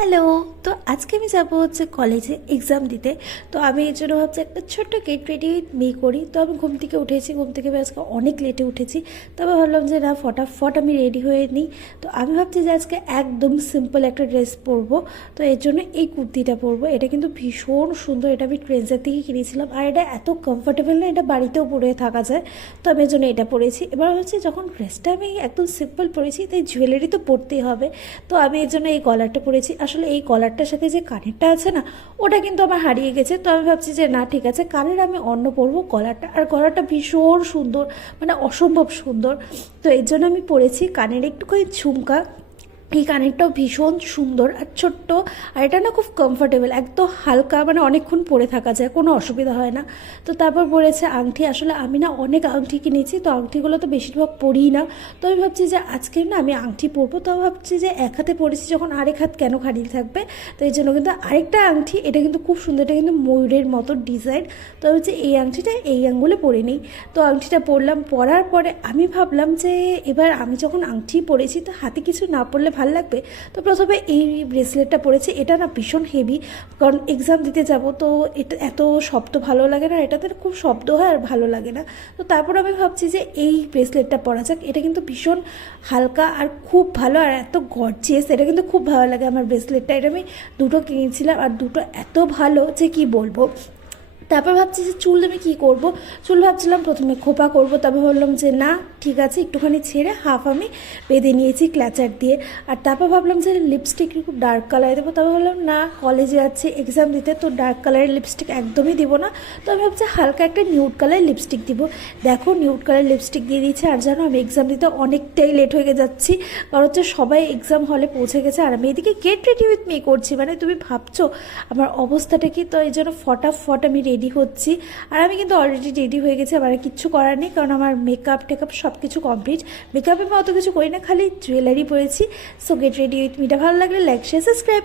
Hello. তো আজকে আমি যাবো হচ্ছে কলেজে এক্সাম দিতে। তো আমি এর জন্য ভাবছি একটা ছোট্ট গেট রেডি উইথ মি করি। তো আমি ঘুম থেকে উঠেছি, ঘুম থেকে আমি আজকে অনেক লেটে উঠেছি। তবে ভাবলাম যে না, ফটাফট আমি রেডি হয়ে নিই। তো আমি ভাবছি যে আজকে একদম সিম্পল একটা ড্রেস পরবো। তো এর জন্য এই কুর্তিটা পরবো। এটা কিন্তু ভীষণ সুন্দর, এটা আমি ট্রেন্ডসের থেকে কিনেছিলাম। আর এটা এত কমফোর্টেবল না, এটা বাড়িতেও পরে থাকা যায়। তো আমি এর জন্য এটা পরেছি। এবার হচ্ছে যখন ড্রেসটা আমি একদম সিম্পল পরেছি, তাই জুয়েলারি তো পরতেই হবে। তো আমি এর জন্য এই কলারটা পরেছি। আসলে এই কলারটার সাথে যে কানেরটা আছে না, ওটা কিন্তু আমার হারিয়ে গেছে। তো আমি ভাবছি যে না, ঠিক আছে, কানের আমি অন্য পরবো কলারটা। আর কলারটা ভীষণ সুন্দর, মানে অসম্ভব সুন্দর। তো এর জন্য আমি পরেছি কানের একটুখানি ঝুমকা। এই কানেরটাও ভীষণ সুন্দর আর ছোট্ট। আর এটা না খুব কমফোর্টেবল, একদম হালকা, মানে অনেকক্ষণ পরে থাকা যায়, কোনো অসুবিধা হয় না। তো তারপর পরেছে আংটি। আসলে আমি না অনেক আংটি কিনেছি, তো আংটিগুলো তো বেশিরভাগ পরিই না। তো আমি ভাবছি যে আজকে না আমি আংটি পরবো। তো ভাবছি যে এক হাতে পরেছি যখন, আরেক হাত কেন খালি থাকবে। তো এই জন্য কিন্তু আরেকটা আংটি, এটা কিন্তু খুব সুন্দর, এটা কিন্তু ময়ূরের মতো ডিজাইন। তো হচ্ছে এই আংটিটা এই আঙ্গুলে পরে নিই। তো আংটিটা পরলাম, পরার পরে আমি ভাবলাম যে এবার আমি যখন আংটি পরেছি, তো হাতে কিছু না পরলে ভালো লাগবে। তো প্রথমে এই ব্রেসলেটটা পরেছি। এটা না ভীষণ হেভি, কারণ এক্সাম দিতে যাব। তো এটা এত শব্দ ভালো লাগে না, এটাতে খুব শব্দ হয় আর ভালো লাগে না। তো তারপর আমি ভাবছি যে এই ব্রেসলেটটা পরা যাক। এটা কিন্তু ভীষণ হালকা আর খুব ভালো, আর এত গর্জিয়াস, এটা কিন্তু খুব ভালো লাগে আমার ব্রেসলেটটা। এটা আমি দুটো কিনেছিলাম, আর দুটো এত ভালো যে কি বলবো। তারপর ভাবছি যে চুল আমি কী করব। চুল ভাবছিলাম প্রথমে খোপা করব, তারপর ভাবলাম যে না, ঠিক আছে, একটুখানি ছেড়ে হাফ আমি বেঁধে নিয়েছি ক্ল্যাচার দিয়ে। আর তারপর ভাবলাম যে লিপস্টিক একটু ডার্ক কালারে দেবো। তারপর ভাবলাম না, কলেজে যাচ্ছি এক্সাম দিতে, তো ডার্ক কালারের লিপস্টিক একদমই দিব না। তো আমি ভাবছি হালকা একটা নিউড কালারের লিপস্টিক দিব। দেখো, নিউড কালার লিপস্টিক দিয়ে দিয়েছি। আর জানো, আমি এক্সাম দিতে অনেকটাই লেট হয়ে যাচ্ছি, কারণ হচ্ছে সবাই এক্সাম হলে পৌঁছে গেছে, আর আমি এদিকে গেট রেডি উইথ মি করছি। মানে তুমি ভাবছো আমার অবস্থাটা কি। তো এই জন্য ফটাফট আমি রেডি হচ্ছি। আর আমি কিন্তু অলরেডি রেডি হয়ে গেছি, আমার কিচ্ছু করার নেই, কারণ আমার মেকআপ টেকআপ সব কিছু কমপ্লিট। মেকআপে আমি অত কিছু করি না, খালি জুয়েলারি পরেছি। সো গেট রেডি উইথ মিটা ভালো লাগলে লাইক শেয়ার সাবস্ক্রাইব।